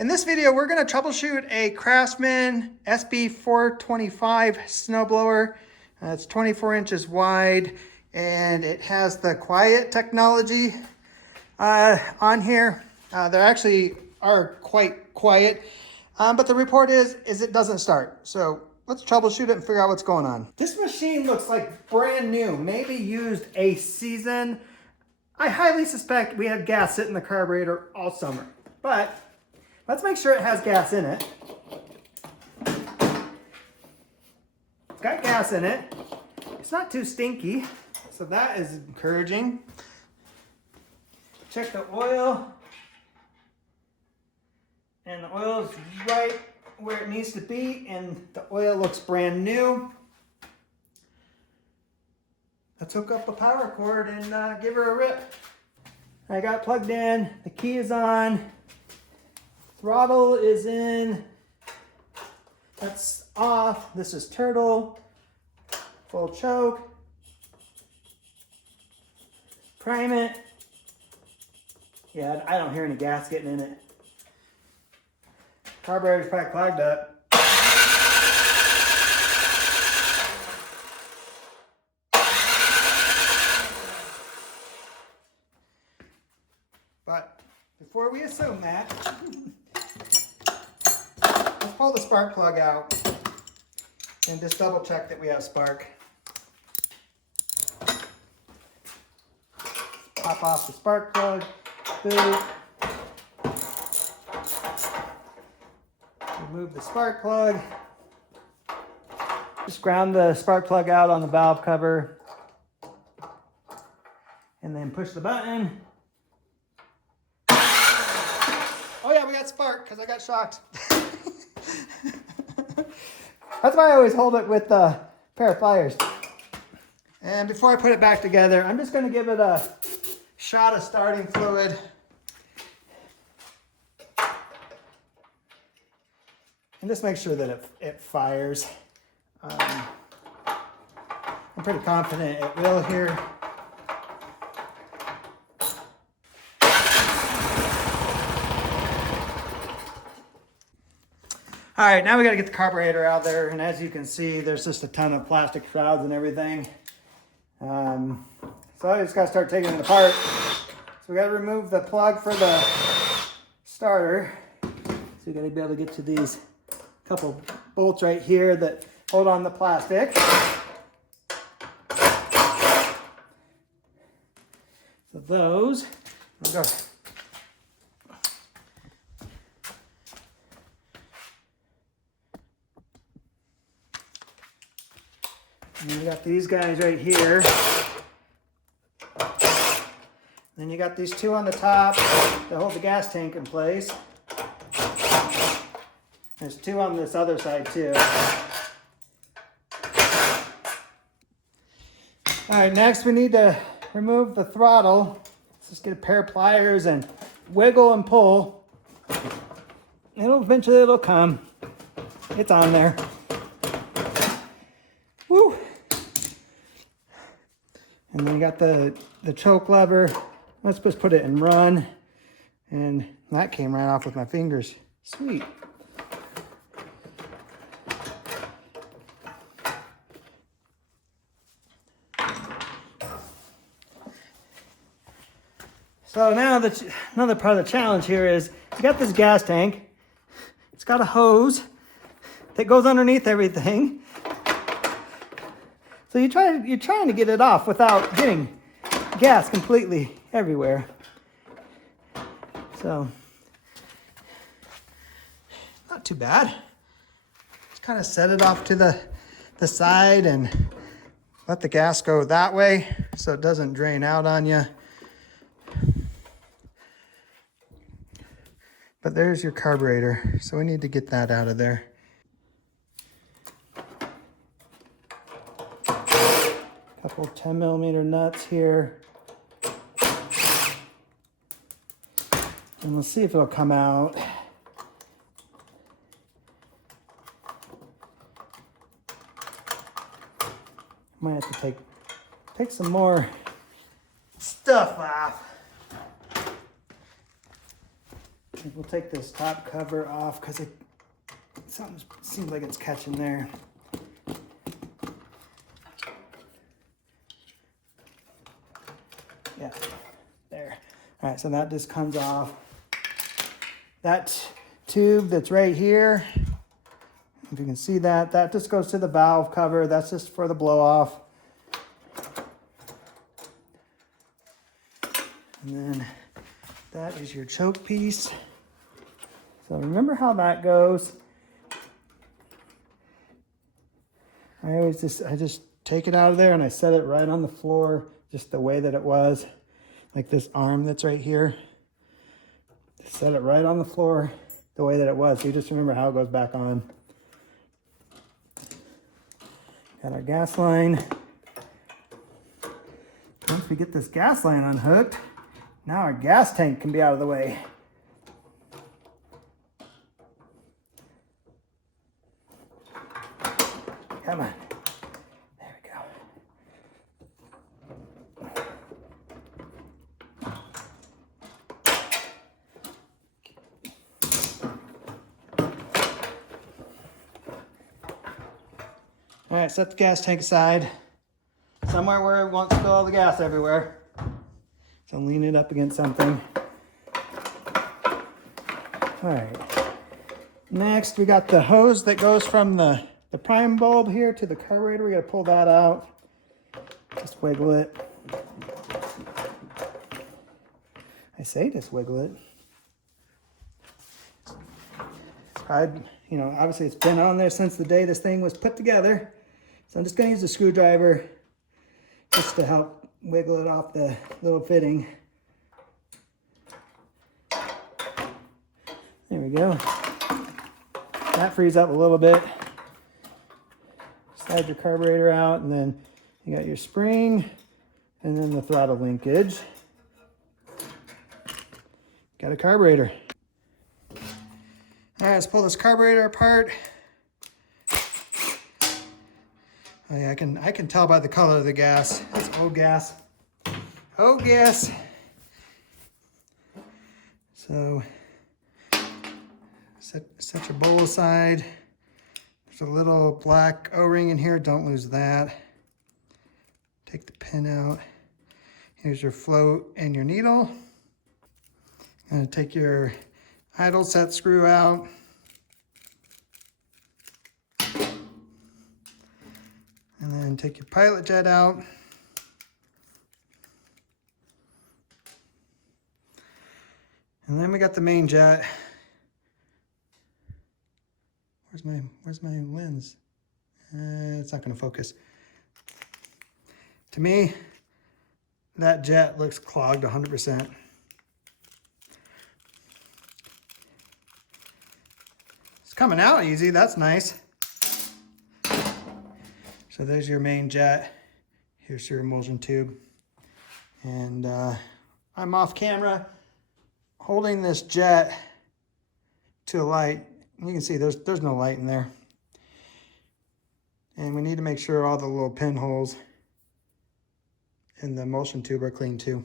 In this video, we're going to troubleshoot a Craftsman SB425 snowblower. It's 24 inches wide, and it has the quiet technology on here. They actually are quite quiet, but the report is it doesn't start. So let's troubleshoot it and figure out what's going on. This machine looks like brand new, maybe used a season. I highly suspect we had gas sit in the carburetor all summer, but let's make sure it has gas in it. Got gas in it. It's not too stinky, so that is encouraging. Check the oil. And the oil is right where it needs to be, and the oil looks brand new. Let's hook up a power cord and give her a rip. I got it plugged in, the key is on. Throttle is in, that's off. This is turtle, full choke. Prime it. Yeah, I don't hear any gas getting in it. Carburetor's probably clogged up. But before we assume that, let's pull the spark plug out and just double check that we have spark. Pop off the spark plug, boot. Remove the spark plug. Just ground the spark plug out on the valve cover and then push the button. Oh yeah, we got spark because I got shocked. That's why I always hold it with a pair of pliers. And before I put it back together, I'm just going to give it a shot of starting fluid. And just make sure that it fires. I'm pretty confident it will here. All right, now we got to get the carburetor out there, and as you can see, there's just a ton of plastic shrouds and everything. So I just got to start taking it apart. So we got to remove the plug for the starter. So we got to be able to get to these couple bolts right here that hold on the plastic. So those, we'll go. And you got these guys right here. Then you got these two on the top that hold the gas tank in place. There's two on this other side too. All right, next we need to remove the throttle. Let's just get a pair of pliers and wiggle and pull. Eventually it'll come. It's on there. Woo! And then you got the choke lever. Let's just put it in run. And that came right off with my fingers. Sweet. So now another part of the challenge here is you got this gas tank. It's got a hose that goes underneath everything. So you're trying to get it off without getting gas completely everywhere. So not too bad. Just kind of set it off to the side and let the gas go that way so it doesn't drain out on you. But there's your carburetor, so we need to get that out of there. Couple 10mm nuts here. And we'll see if it'll come out. Might have to take some more stuff off. We'll take this top cover off because something seems like it's catching there. Yeah, there. All right, so that just comes off. That tube that's right here, if you can see that, that just goes to the valve cover. That's just for the blow off. And then that is your choke piece. So remember how that goes. I just take it out of there and I set it right on the floor, just the way that it was. Like this arm that's right here. Set it right on the floor the way that it was. So you just remember how it goes back on. Got our gas line. Once we get this gas line unhooked, now our gas tank can be out of the way. Come on. There we go. All right, set the gas tank aside. Somewhere where it won't spill all the gas everywhere. So lean it up against something. All right. Next, we got the hose that goes from the prime bulb here to the carburetor. We got to pull that out. Just wiggle it. I say just wiggle it. Obviously it's been on there since the day this thing was put together. So I'm just going to use a screwdriver just to help wiggle it off the little fitting. There we go. That frees up a little bit. Slide your carburetor out, and then you got your spring and then the throttle linkage. Got a carburetor. All right, let's pull this carburetor apart. Oh yeah, I can tell by the color of the gas. It's old gas. Old gas. So set your bowl aside. There's a little black O-ring in here. Don't lose that. Take the pin out. Here's your float and your needle. I'm gonna take your idle set screw out. And then take your pilot jet out. And then we got the main jet. Where's my lens? It's not gonna focus. To me, that jet looks clogged 100%. It's coming out easy, that's nice. So there's your main jet. Here's your emulsion tube. And I'm off camera holding this jet to a light. You can see there's no light in there. And we need to make sure all the little pinholes in the emulsion tube are clean too.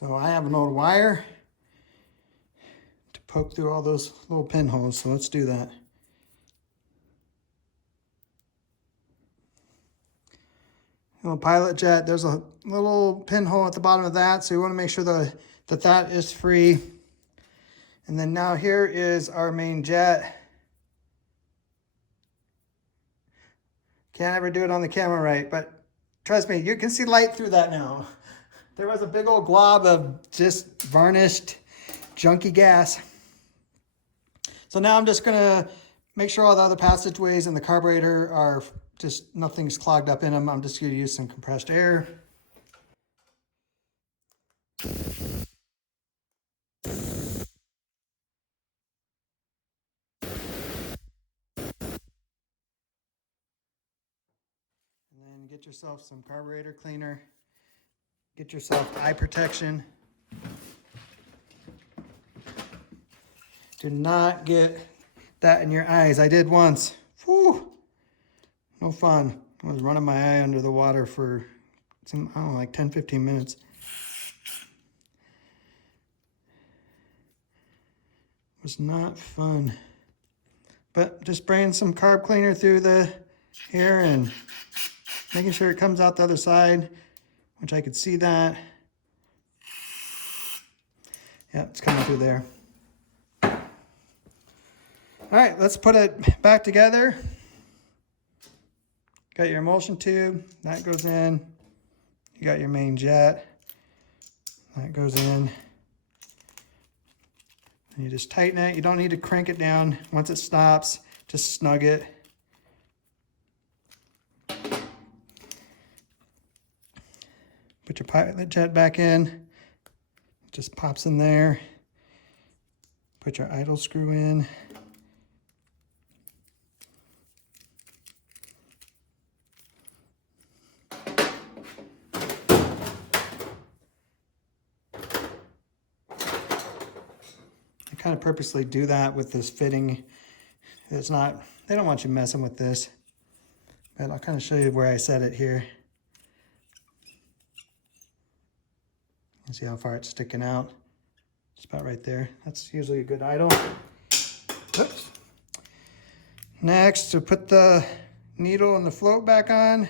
So I have an old wire to poke through all those little pinholes, so let's do that. Little pilot jet, there's a little pinhole at the bottom of that, so you want to make sure that is free. And then now here is our main jet. Can't ever do it on the camera right, but trust me, you can see light through that now. There was a big old glob of just varnished, junky gas. So now I'm just gonna make sure all the other passageways in the carburetor are just nothing's clogged up in them. I'm just going to use some compressed air. And then get yourself some carburetor cleaner. Get yourself eye protection. Do not get that in your eyes. I did once. Whew. No fun. I was running my eye under the water for some, I don't know, like 10, 15 minutes. was not fun. But just spraying some carb cleaner through the here and making sure it comes out the other side, which I could see that. Yeah, it's coming through there. All right, let's put it back together. Got your emulsion tube, that goes in. You got your main jet, that goes in. And you just tighten it. You don't need to crank it down. Once it stops, just snug it. Put your pilot jet back in. It just pops in there. Put your idle screw in. I kind of purposely do that with this fitting. It's not, they don't want you messing with this. But I'll kind of show you where I set it here. You see how far it's sticking out? It's about right there. That's usually a good idle. Oops. Next, to put the needle and the float back on.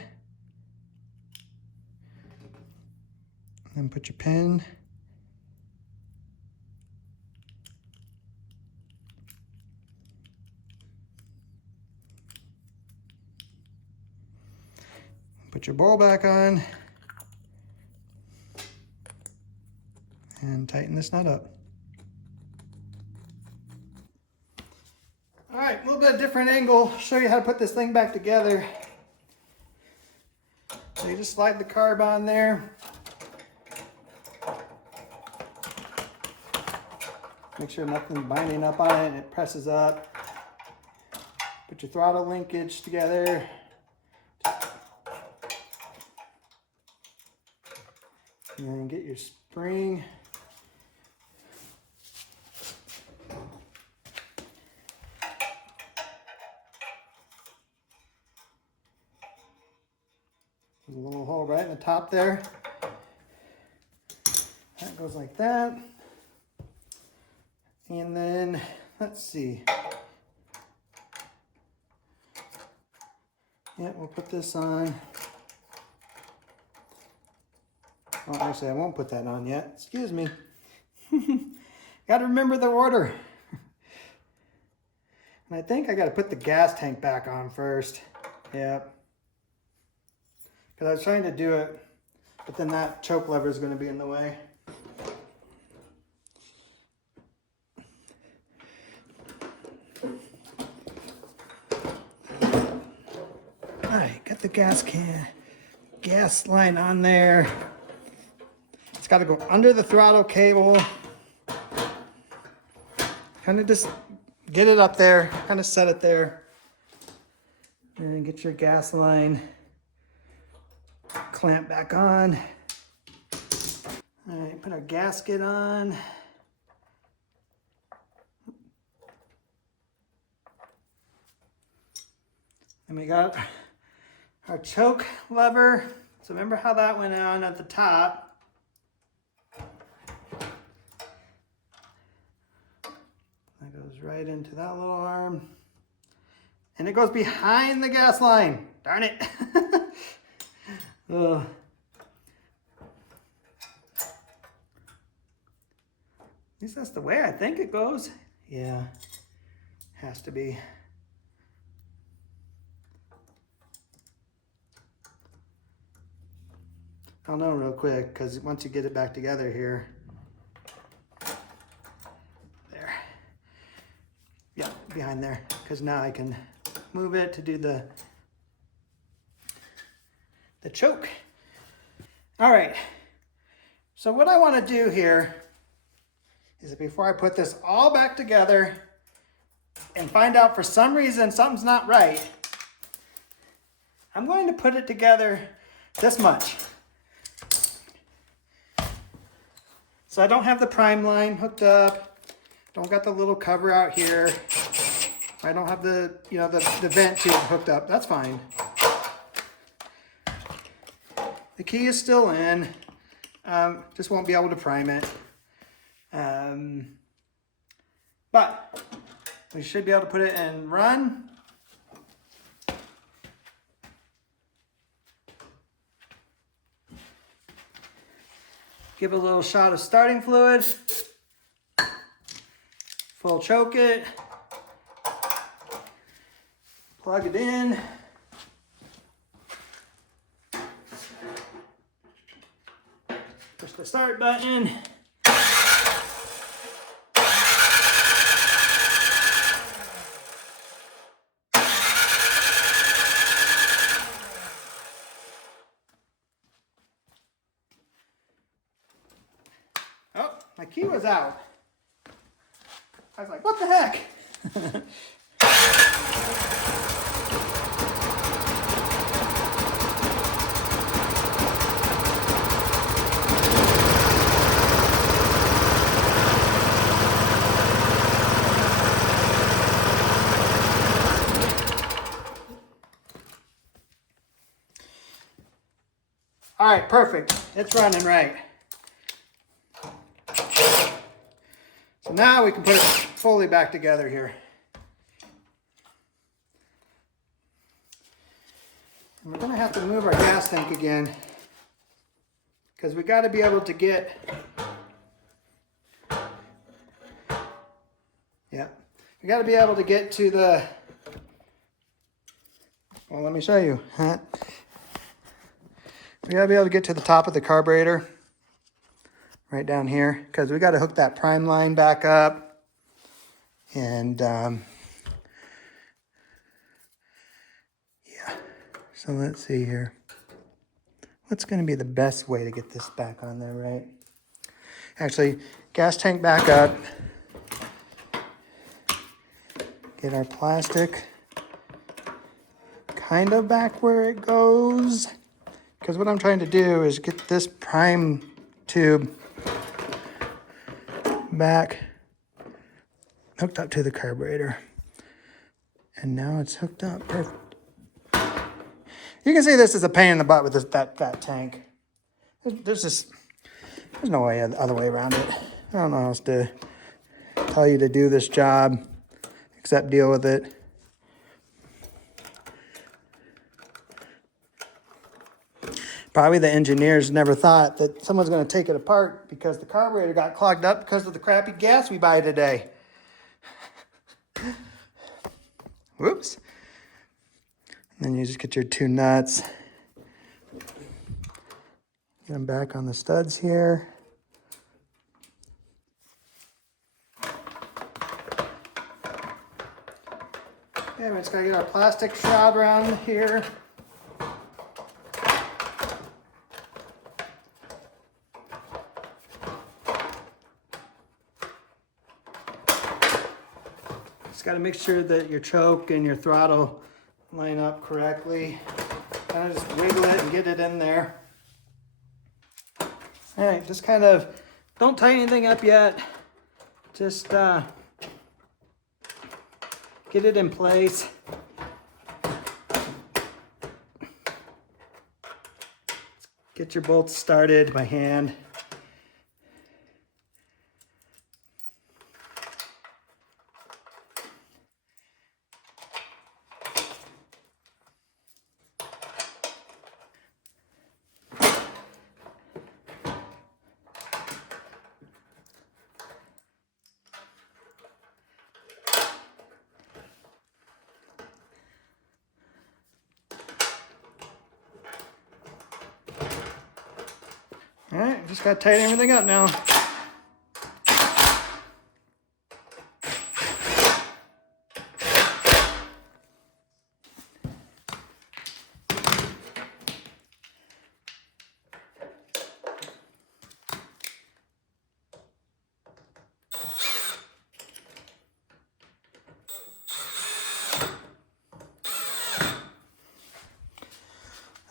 Then put your pin. Put your bowl back on. And tighten this nut up. All right, a little bit of different angle. Show you how to put this thing back together. So you just slide the carb on there. Make sure nothing's binding up on it and it presses up. Put your throttle linkage together. And then get your spring. There's a little hole right in the top there. That goes like that. And then, let's see. Yeah, we'll put this on. Oh, actually, I won't put that on yet. Excuse me. Got to remember the order. And I think I got to put the gas tank back on first. Yep. Because I was trying to do it, but then that choke lever is going to be in the way. All right, got the gas line on there. It's got to go under the throttle cable. Kind of just get it up there, kind of set it there. And get your gas line clamp back on. All right, put our gasket on. And we got our choke lever. So remember how that went on at the top. That goes right into that little arm. And it goes behind the gas line. Darn it. Ugh. At least that's the way I think it goes. Yeah, has to be. I'll know real quick, because once you get it back together here. There. Yeah, behind there. Because now I can move it to do the choke. All right. So what I want to do here is that before I put this all back together and find out for some reason something's not right, I'm going to put it together this much. So I don't have the prime line hooked up. Don't got the little cover out here. I don't have the, the vent tube hooked up. That's fine. The key is still in. Just won't be able to prime it. But we should be able to put it in run. Give it a little shot of starting fluid. Full choke it. Plug it in. Push the start button. Oh, my key was out. I was like, what the heck? All right, perfect. It's running right. So now we can put it fully back together here. And we're gonna have to move our gas tank again because we gotta be able to get, we gotta be able to get to the, well, let me show you. We gotta be able to get to the top of the carburetor right down here because we got to hook that prime line back up. And yeah, so let's see here. What's going to be the best way to get this back on there, right? Actually, gas tank back up. Get our plastic kind of back where it goes. Because what I'm trying to do is get this prime tube back hooked up to the carburetor. And now it's hooked up. Perfect. You can see this is a pain in the butt with that tank. There's no way other way around it. I don't know how else to tell you to do this job except deal with it. Probably the engineers never thought that someone's going to take it apart because the carburetor got clogged up because of the crappy gas we buy today. Whoops. And then you just get your two nuts. Get them back on the studs here. Okay, we just got to get our plastic shroud around here. Just got to make sure that your choke and your throttle line up correctly. Kind of just wiggle it and get it in there. All right, just kind of don't tighten anything up yet. Just get it in place. Get your bolts started by hand. All right, just gotta tighten everything up now.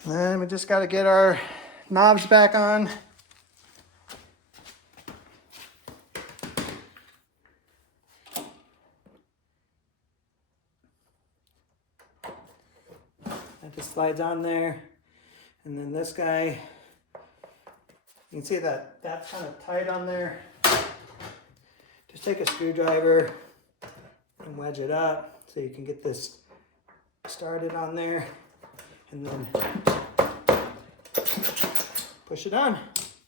And then we just gotta get our knobs back on. That just slides on there. And then this guy, you can see that that's kind of tight on there. Just take a screwdriver, and wedge it up so you can get this started on there, and then push it on.